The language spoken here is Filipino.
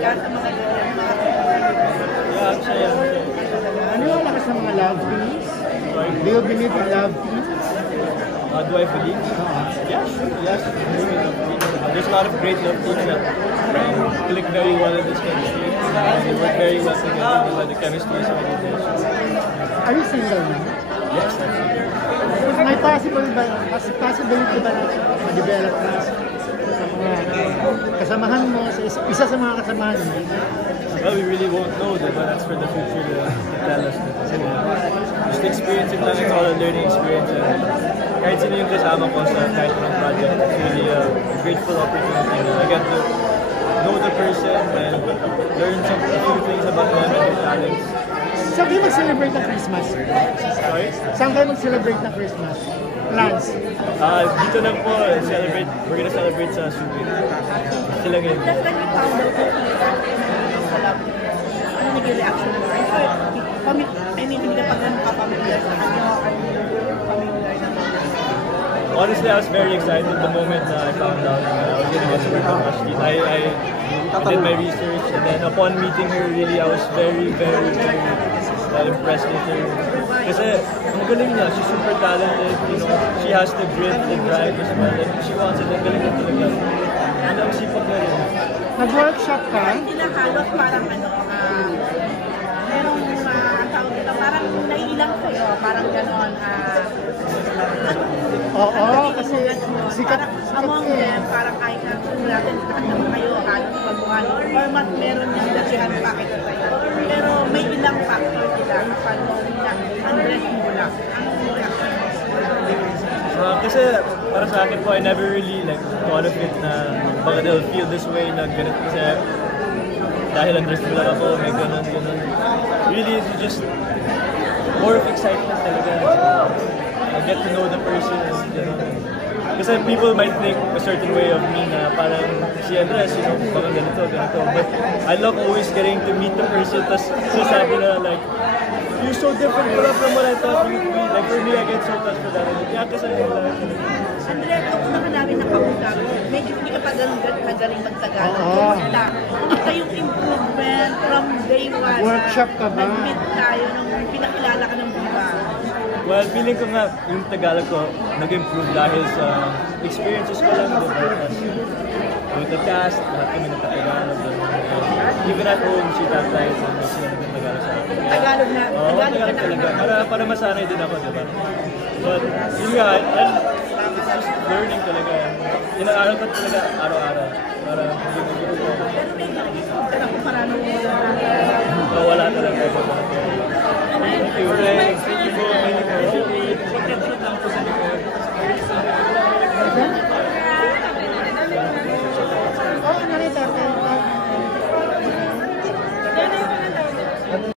ka sa mga ganyan, mga Yeah, saya. Ano yung lakas ng mga love teams? Do you believe in love teams? Do I believe? Yeah, sure. Yes. There's a lot of great love teams that click very well in this chemistry. They work very well together, but the chemistry is already there. Are you single now? Yes, I'm sure. May possibility ba na ma-develop na sa mga kasamahan mo, isa sa mga kasamahan mo? Well, we really won't know, but that's for the future to tell us. Just experience it lang, it's all a learning experience. And kahit sino yung kasama ko sa kahit anong project, it's really a grateful opportunity na I get to know the person and learn a few things about them and their talents. Saan kayo mag-celebrate ng Christmas? Sorry? Saan kayo mag-celebrate ng Christmas? Plans? Dito lang po, we're gonna celebrate sa Subic. Sila ngayon. Just when you found out that sa love, ano naging reaction mo? I'm sure, I mean, hindi ka pa ganun kapamilya sa kanya, familiar naman. Honestly, I was very excited the moment I found out I was going to get Subic from Ashley. I did my research, and then upon meeting her, really, I was very, very, very impressed with her. Kasi, ang galing niya, she's super talented, you know, she has the grit and drive as well, and she wants it, ang galing niya talaga. And ang sipag na rin. Nag-workshop ka? Hindi na halos parang merong tawag nila, parang naiilang sa'yo, parang gano'n, Oo, kasi sikat among eh. them, parang kahit na natin naman kayo, halos pagbuhan, or meron yung dasihan bakit sa'yo. Pero may ilang factor sila sa knowing na undress mo lang. Ang reaction mo. Kasi para sa akin po, I never really thought of it na baka they'll feel this way na ganit kasi dahil undress mo lang ako, may ganun. Really, it's just more of excitement talaga. I get to know the person. Kasi people might think a certain way of me na parang si Andres, you know, baka ganito. But I love always getting to meet the person. Tapos sasabi na you're so different from what I thought you'd be. Like for me, I get so touched with that. Yeah, kasi Andrea, kung naman namin nakausap, medyo hindi ka pa galing magtagalog. Kumusta? Kumusta yung improvement from day one? Workshop ka ba? Nag-meet tayo nung pinakilala ka ng Viva. Well, feeling ko nga yung Tagalog ko nag-improve dahil sa experiences ko lang. With the cast, lahat kami nagtatagalog. Even at home, si Tatay, sila nagtatagalog sa akin. Tagalog na. Oo, Tagalog talaga. Para masanay din ako, diba? But, yun nga, it's just learning talaga. Inaaral ko talaga araw-araw. Para hindi mo